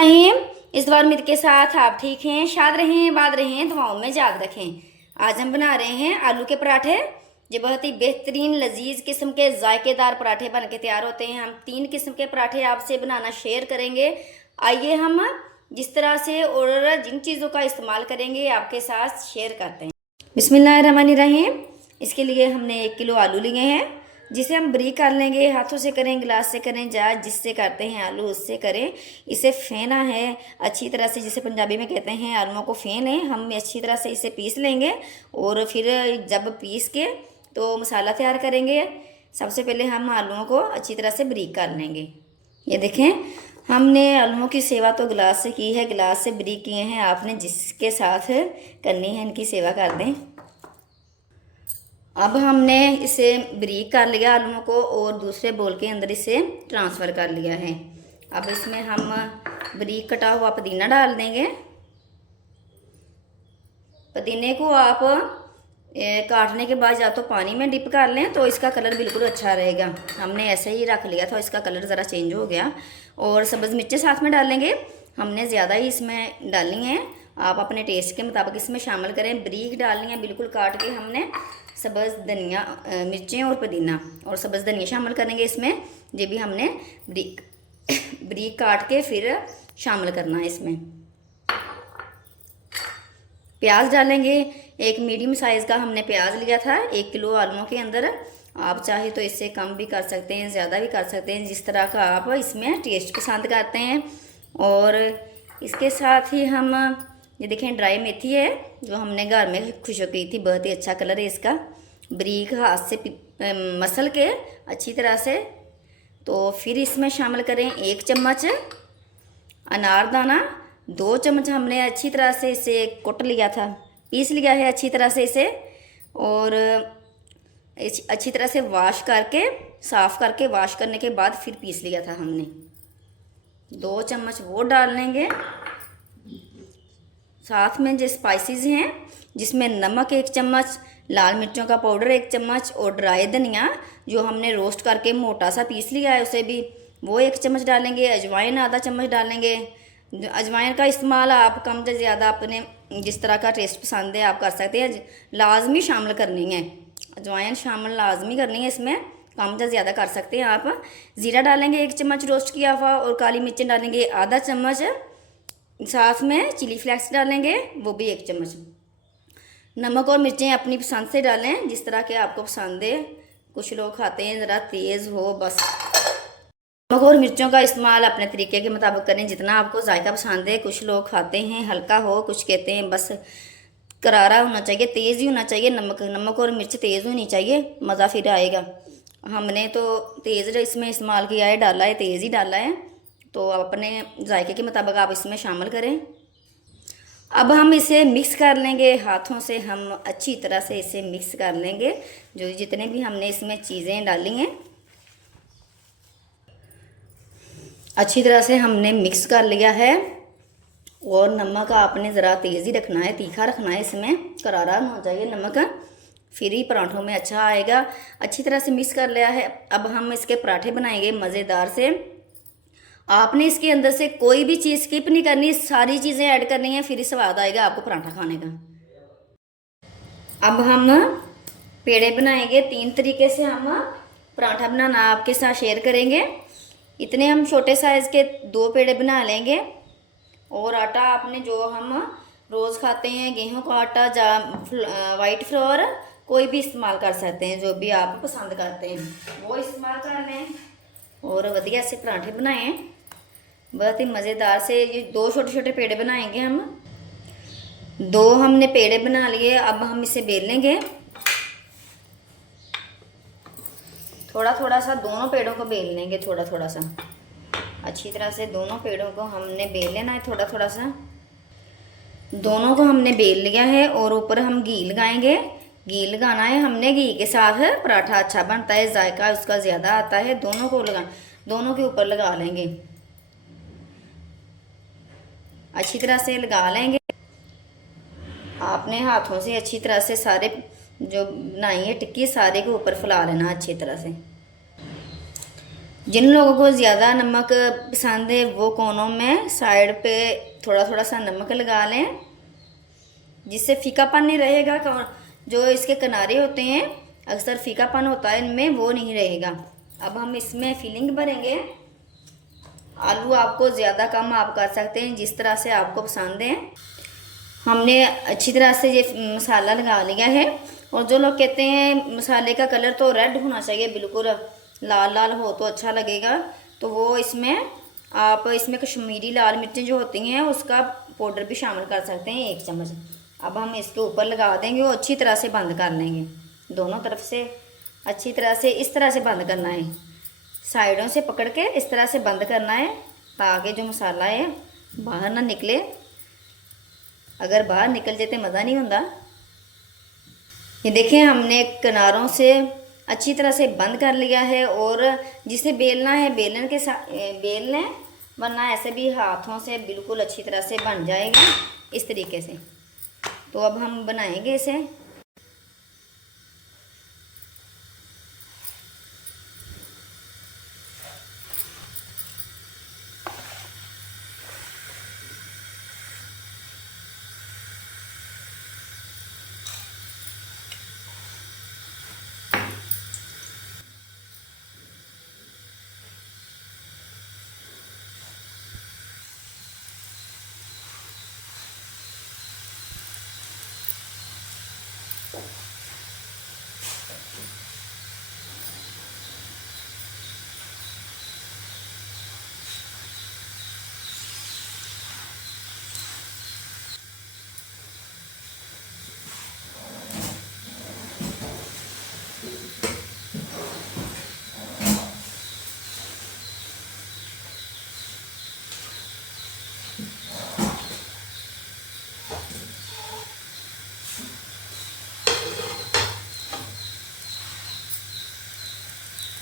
रहीम। इस बार उम्मीद के साथ आप ठीक हैं, शाद रहें, बाद रहें, दुआओं में याद रखें। आज हम बना रहे हैं आलू के पराठे। ये बहुत ही बेहतरीन लजीज किस्म के जायकेदार पराठे बन के तैयार होते हैं। हम 3 किस्म के पराठे आपसे बनाना शेयर करेंगे। आइए हम जिस तरह से और जिन चीज़ों का इस्तेमाल करेंगे आपके साथ शेयर करते हैं। बिस्मिल्लाहिर्रहमानिर्रहीम। इसके लिए हमने 1 किलो आलू लिए हैं, जिसे हम ब्रीक कर लेंगे। हाथों से करें, गिलास से करें, जा जिससे करते हैं आलू उससे करें। इसे फेना है अच्छी तरह से, जिसे पंजाबी में कहते हैं आलूओं को फेन है। हम अच्छी तरह से इसे पीस लेंगे और फिर जब पीस के तो मसाला तैयार करेंगे। सबसे पहले हम आलूओं को अच्छी तरह से ब्रीक कर लेंगे। ये देखें, हमने आलूओं की सेवा तो गिलास से की है, गिलास से ब्रीक किए हैं। आपने जिसके साथ करनी है इनकी सेवा कर दें। अब हमने इसे ब्रीक कर लिया आलूओं को और दूसरे बोल के अंदर इसे ट्रांसफ़र कर लिया है। अब इसमें हम ब्रीक कटा हुआ पुदीना डाल देंगे। पुदीने को आप काटने के बाद या तो पानी में डिप कर लें तो इसका कलर बिल्कुल अच्छा रहेगा। हमने ऐसे ही रख लिया था, इसका कलर ज़रा चेंज हो गया। और सब्ज़ मिर्चें साथ में डालेंगे, हमने ज़्यादा ही इसमें डालनी है। आप अपने टेस्ट के मुताबिक इसमें शामिल करें। ब्रीक डालनी है बिल्कुल काट के। हमने सब्ज़ धनिया, मिर्चें और पुदीना और सब्ज़ धनिया शामिल करेंगे इसमें। ये भी हमने ब्रीक ब्रीक काट के फिर शामिल करना है इसमें। प्याज डालेंगे। एक मीडियम साइज़ का हमने प्याज लिया था 1 किलो आलूओं के अंदर। आप चाहे तो इससे कम भी कर सकते हैं, ज़्यादा भी कर सकते हैं, जिस तरह का आप इसमें टेस्ट पसंद करते हैं। और इसके साथ ही हम ये देखें, ड्राई मेथी है जो हमने घर में खुशक की थी। बहुत ही अच्छा कलर है इसका। ब्रीक हाथ से मसल के अच्छी तरह से। तो फिर इसमें शामिल करें 1 चम्मच अनारदाना। 2 चम्मच हमने अच्छी तरह से इसे कुट लिया था, पीस लिया है अच्छी तरह से इसे। और अच्छी तरह से वॉश करके, साफ़ करके वॉश करने के बाद फिर पीस लिया था हमने। 2 चम्मच वो डाल लेंगे। साथ में जो स्पाइसेस हैं, जिसमें नमक 1 चम्मच, लाल मिर्चों का पाउडर 1 चम्मच और ड्राई धनिया जो हमने रोस्ट करके मोटा सा पीस लिया है उसे भी वो 1 चम्मच डालेंगे। अजवाइन आधा चम्मच डालेंगे। अजवाइन का इस्तेमाल आप कम या ज़्यादा अपने जिस तरह का टेस्ट पसंद है आप कर सकते हैं। लाजमी शामिल करनी है, अजवाइन शामिल लाजमी करनी है इसमें, कम या ज़्यादा कर सकते हैं आप। ज़ीरा डालेंगे 1 चम्मच रोस्ट किया हुआ और काली मिर्चें डालेंगे आधा चम्मच। साथ में चिली फ्लेक्स डालेंगे वो भी 1 चम्मच। नमक और मिर्चें अपनी पसंद से डालें, जिस तरह के आपको पसंद है। कुछ लोग खाते हैं ज़रा तेज़ हो, बस नमक और मिर्चों का इस्तेमाल अपने तरीके के मुताबिक करें, जितना आपको जायका पसंद है। कुछ लोग खाते हैं हल्का हो, कुछ कहते हैं बस करारा होना चाहिए, तेज़ ही होना चाहिए। नमक और मिर्च तेज़ होनी चाहिए, मज़ा फिर आएगा। हमने तो तेज़ इसमें इस्तेमाल किया है, डाला है, तेज़ ही डाला है। तो अपने जायके के मुताबिक आप इसमें शामिल करें। अब हम इसे मिक्स कर लेंगे हाथों से। हम अच्छी तरह से इसे मिक्स कर लेंगे, जो जितने भी हमने इसमें चीज़ें डाली हैं अच्छी तरह से हमने मिक्स कर लिया है। और नमक आपने ज़रा तेज़ ही रखना है, तीखा रखना है, इसमें करारा होना चाहिए नमक, फिर ही पराठों में अच्छा आएगा। अच्छी तरह से मिक्स कर लिया है। अब हम इसके पराठे बनाएंगे मज़ेदार से। आपने इसके अंदर से कोई भी चीज़ स्किप नहीं करनी, सारी चीज़ें ऐड करनी है, फिर ही स्वाद आएगा आपको पराठा खाने का। अब हम पेड़े बनाएंगे। 3 तरीके से हम पराठा बनाना आपके साथ शेयर करेंगे। इतने हम छोटे साइज़ के 2 पेड़े बना लेंगे। और आटा आपने जो हम रोज़ खाते हैं, गेहूं का आटा या वाइट फ्लोर, कोई भी इस्तेमाल कर सकते हैं, जो भी आप पसंद करते हैं वो इस्तेमाल कर लें और वधिया से पराठे बनाएं। बहुत ही मज़ेदार से ये 2 छोटे छोटे पेड़े बनाएंगे हम। 2 हमने पेड़े बना लिए। अब हम इसे बेल लेंगे। थोड़ा थोड़ा सा दोनों पेड़ों को बेल लेंगे, थोड़ा थोड़ा सा अच्छी तरह से दोनों पेड़ों को हमने बेल लेना है। थोड़ा थोड़ा सा दोनों को हमने बेल लिया है और ऊपर हम घी लगाएंगे। घी लगाना है हमने, घी के साथ पराठा अच्छा बनता है, जायका उसका ज़्यादा आता है। दोनों के ऊपर लगा लेंगे, अच्छी तरह से लगा लेंगे। आपने हाथों से अच्छी तरह से सारे जो बनाई है टिक्की सारे के ऊपर फैला लेना अच्छी तरह से। जिन लोगों को ज़्यादा नमक पसंद है वो कोनों में साइड पे थोड़ा थोड़ा सा नमक लगा लें, जिससे फीकापन नहीं रहेगा। जो इसके किनारे होते हैं अक्सर फीकापन होता है इनमें, वो नहीं रहेगा। अब हम इसमें फिलिंग भरेंगे। आलू आपको ज़्यादा कम आप कर सकते हैं, जिस तरह से आपको पसंद है। हमने अच्छी तरह से ये मसाला लगा लिया है। और जो लोग कहते हैं मसाले का कलर तो रेड होना चाहिए, बिल्कुल लाल लाल हो तो अच्छा लगेगा, तो वो इसमें आप इसमें कश्मीरी लाल मिर्चें जो होती हैं उसका पाउडर भी शामिल कर सकते हैं 1 चम्मच। अब हम इसके ऊपर लगा देंगे और अच्छी तरह से बंद कर लेंगे। दोनों तरफ से अच्छी तरह से इस तरह से बंद करना है, साइडों से पकड़ के इस तरह से बंद करना है, ताकि जो मसाला है बाहर ना निकले। अगर बाहर निकल जाए तो मज़ा नहीं होता। ये देखें, हमने किनारों से अच्छी तरह से बंद कर लिया है। और जिसे बेलना है बेलन के साथ बेल लें, वरना ऐसे भी हाथों से बिल्कुल अच्छी तरह से बन जाएगा इस तरीके से। तो अब हम बनाएंगे इसे।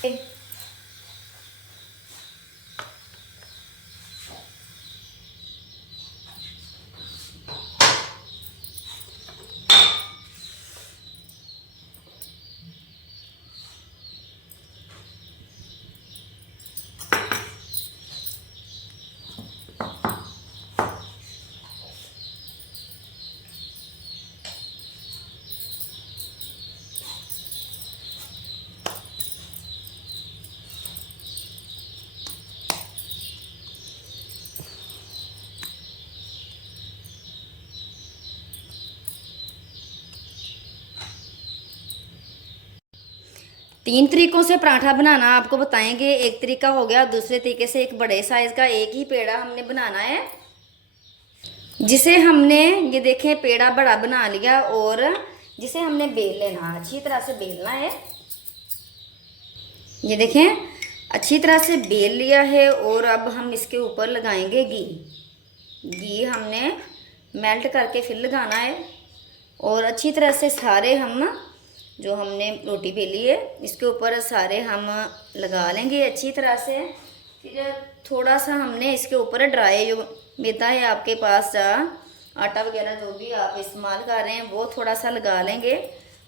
Okay. 3 तरीकों से पराठा बनाना आपको बताएंगे। एक तरीका हो गया, दूसरे तरीके से एक बड़े साइज का एक ही पेड़ा हमने बनाना है, जिसे हमने ये देखें पेड़ा बड़ा बना लिया और जिसे हमने बेल लेना, अच्छी तरह से बेलना है। ये देखें अच्छी तरह से बेल लिया है। और अब हम इसके ऊपर लगाएंगे घी। घी हमने मेल्ट करके फिर लगाना है। और अच्छी तरह से सारे हम जो हमने रोटी बेली है इसके ऊपर सारे हम लगा लेंगे अच्छी तरह से। फिर थोड़ा सा हमने इसके ऊपर ड्राई जो मैदा है आपके पास, आटा वगैरह जो भी आप इस्तेमाल कर रहे हैं वो थोड़ा सा लगा लेंगे।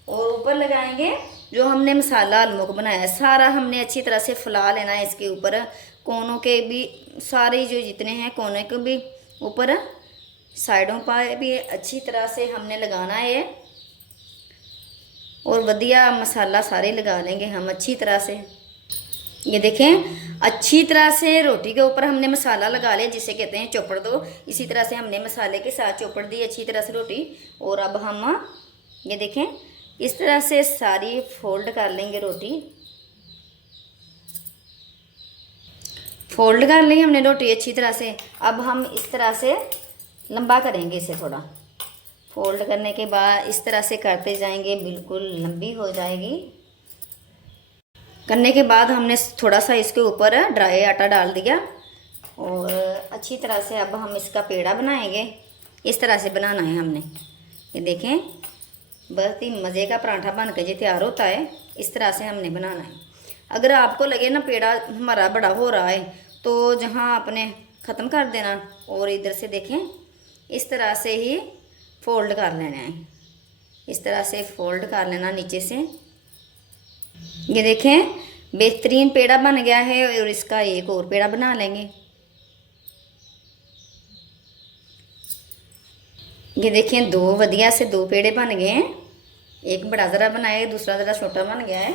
और ऊपर लगाएंगे जो हमने मसाला अलमुक बनाया है, सारा हमने अच्छी तरह से फैला लेना है इसके ऊपर। कोनों के भी सारे जो जितने हैं कोने के भी ऊपर, साइडों पर भी अच्छी तरह से हमने लगाना है। और बढ़िया मसाला सारे लगा लेंगे हम अच्छी तरह से। ये देखें अच्छी तरह से रोटी के ऊपर हमने मसाला लगा लिया, जिसे कहते हैं चौपड़ दो। इसी तरह से हमने मसाले के साथ चौपड़ दी अच्छी तरह से रोटी। और अब हम ये देखें इस तरह से सारी फोल्ड कर लेंगे रोटी। फोल्ड कर ली हमने रोटी अच्छी तरह से। अब हम इस तरह से लंबा करेंगे इसे, थोड़ा फोल्ड करने के बाद इस तरह से करते जाएंगे, बिल्कुल लंबी हो जाएगी। करने के बाद हमने थोड़ा सा इसके ऊपर ड्राई आटा डाल दिया और अच्छी तरह से अब हम इसका पेड़ा बनाएंगे। इस तरह से बनाना है हमने। ये देखें बहुत ही मज़े का पराठा बन के ये तैयार होता है। इस तरह से हमने बनाना है। अगर आपको लगे ना पेड़ा हमारा बड़ा हो रहा है तो जहाँ आपने ख़त्म कर देना और इधर से देखें इस तरह से ही फोल्ड कर लेना है। इस तरह से फोल्ड कर लेना नीचे से। ये देखें बेहतरीन पेड़ा बन गया है और इसका एक और पेड़ा बना लेंगे। ये देखिए दो वधिया से दो पेड़े बन गए हैं, एक बड़ा ज़रा बनाया, दूसरा ज़रा छोटा बन गया है।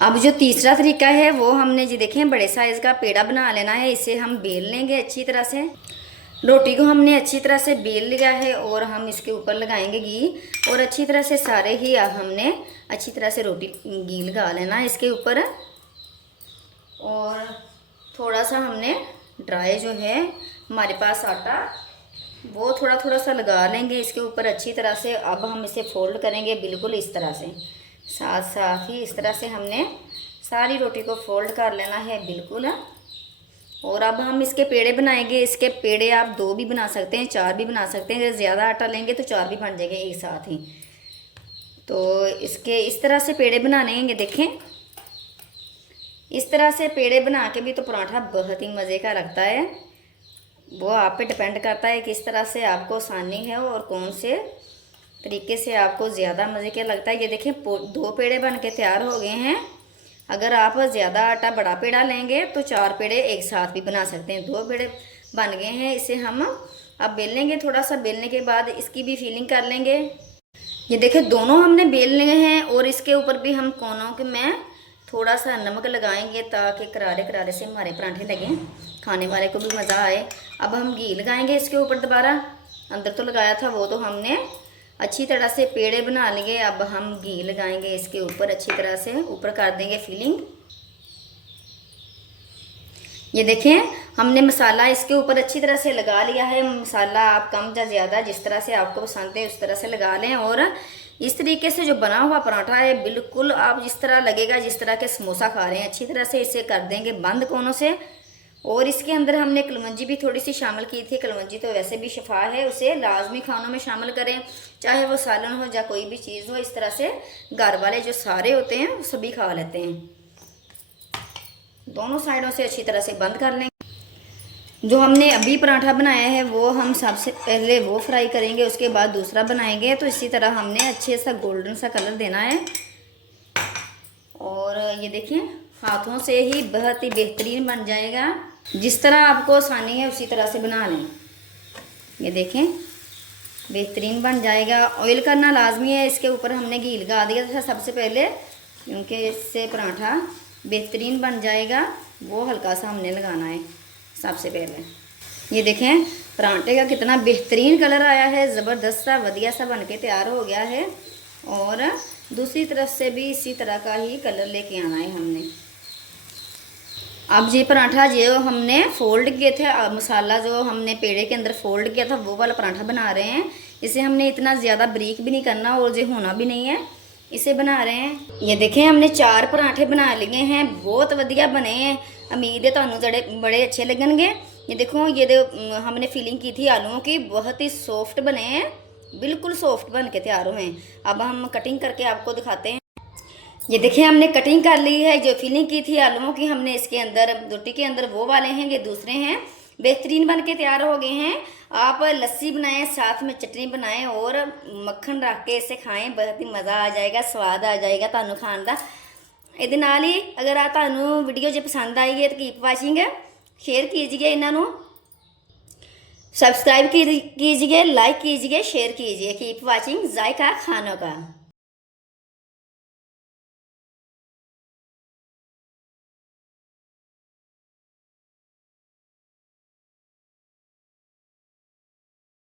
अब जो तीसरा तरीका है वो हमने जी देखें बड़े साइज़ का पेड़ा बना लेना है। इसे हम बेल लेंगे अच्छी तरह से। रोटी को हमने अच्छी तरह से बेल लिया है और हम इसके ऊपर लगाएंगे घी और अच्छी तरह से सारे ही हमने अच्छी तरह से रोटी घी लगा लेना है इसके ऊपर। और थोड़ा सा हमने ड्राई जो है हमारे पास आटा वो थोड़ा थोड़ा सा लगा लेंगे इसके ऊपर अच्छी तरह से। अब हम इसे फोल्ड करेंगे बिल्कुल इस तरह से, साथ साथ ही इस तरह से हमने सारी रोटी को फोल्ड कर लेना है बिल्कुल। और अब हम इसके पेड़े बनाएंगे। इसके पेड़े आप 2 भी बना सकते हैं, 4 भी बना सकते हैं। अगर ज़्यादा आटा लेंगे तो 4 भी बन जाएंगे एक साथ ही। तो इसके इस तरह से पेड़े बनाने हैं। देखें इस तरह से पेड़े बना के भी तो पराठा बहुत ही मज़े का लगता है। वो आप पे डिपेंड करता है किस तरह से आपको आसानी है और कौन से तरीके से आपको ज़्यादा मज़े का लगता है। ये देखें 2 पेड़े बन के तैयार हो गए हैं। अगर आप ज़्यादा आटा बड़ा पेड़ा लेंगे तो 4 पेड़े एक साथ भी बना सकते हैं। 2 पेड़े बन गए हैं। इसे हम अब बेल लेंगे। थोड़ा सा बेलने के बाद इसकी भी फीलिंग कर लेंगे। ये देखें दोनों हमने बेल लिए हैं और इसके ऊपर भी हम कोनों के में थोड़ा सा नमक लगाएंगे ताकि करारे करारे से हमारे पराठे लगें, खाने वाले को भी मज़ा आए। अब हम घी लगाएंगे इसके ऊपर दोबारा। अंदर तो लगाया था वो तो हमने अच्छी तरह से पेड़े बना लिए। अब हम घी लगाएंगे इसके ऊपर अच्छी तरह से, ऊपर कर देंगे फिलिंग। ये देखें हमने मसाला इसके ऊपर अच्छी तरह से लगा लिया है। मसाला आप कम या ज़्यादा जिस तरह से आपको पसंद है उस तरह से लगा लें। और इस तरीके से जो बना हुआ पराठा है बिल्कुल आप जिस तरह लगेगा जिस तरह के समोसा खा रहे हैं। अच्छी तरह से इसे कर देंगे बंद कोनों से। और इसके अंदर हमने कलवंजी भी थोड़ी सी शामिल की थी। कलवंजी तो वैसे भी शिफा है, उसे लाजमी खानों में शामिल करें, चाहे वो सालन हो या कोई भी चीज़ हो। इस तरह से घर वाले जो सारे होते हैं वो सभी खा लेते हैं। दोनों साइडों से अच्छी तरह से बंद कर लेंगे। जो हमने अभी पराठा बनाया है वो हम सबसे पहले वो फ्राई करेंगे, उसके बाद दूसरा बनाएंगे। तो इसी तरह हमने अच्छे सा गोल्डन सा कलर देना है। और ये देखिए हाथों से ही बहुत ही बेहतरीन बन जाएगा। जिस तरह आपको आसानी है उसी तरह से बना लें। ये देखें बेहतरीन बन जाएगा। ऑयल करना लाजमी है। इसके ऊपर हमने घी लगा दिया था सबसे पहले, क्योंकि इससे पराठा बेहतरीन बन जाएगा। वो हल्का सा हमने लगाना है सबसे पहले। ये देखें पराठे का कितना बेहतरीन कलर आया है, ज़बरदस्त सा वधिया सा बन के तैयार हो गया है। और दूसरी तरफ से भी इसी तरह का ही कलर लेके आना है हमने। अब ये पराठा जो हमने फोल्ड किए थे, मसाला जो हमने पेड़े के अंदर फोल्ड किया था वो वाला पराठा बना रहे हैं। इसे हमने इतना ज़्यादा बारीक भी नहीं करना और जो होना भी नहीं है, इसे बना रहे हैं। ये देखें हमने 4 पराठे बना लिए हैं, बहुत वधिया बने हैं। उम्मीद है ਤੁਹਾਨੂੰ बड़े अच्छे लगेंगे। ये देखो ये हमने फीलिंग की थी आलूओं की, बहुत ही सॉफ्ट बने हैं, बिल्कुल सॉफ्ट बन के तैयार हुए हैं। अब हम कटिंग करके आपको दिखाते हैं। ये देखिए हमने कटिंग कर ली है। जो फिलिंग की थी आलूओं की हमने इसके अंदर रोटी के अंदर वो वाले हैं, ये दूसरे हैं। बेहतरीन बन के तैयार हो गए हैं। आप लस्सी बनाएं, साथ में चटनी बनाएं और मक्खन रख के इसे खाएं, बहुत ही मज़ा आ जाएगा, स्वाद आ जाएगा ਤੁਹਾਨੂੰ ਖਾਣ ਦਾ। ਇਹਦੇ ਨਾਲ ही अगर ਤੁਹਾਨੂੰ वीडियो जो पसंद आई है तो कीप वाचिंग, शेयर कीजिए, इन्हों सब्सक्राइब कीजिए, लाइक कीजिए, शेयर कीजिए। कीप वाचिंग जायका खानों का।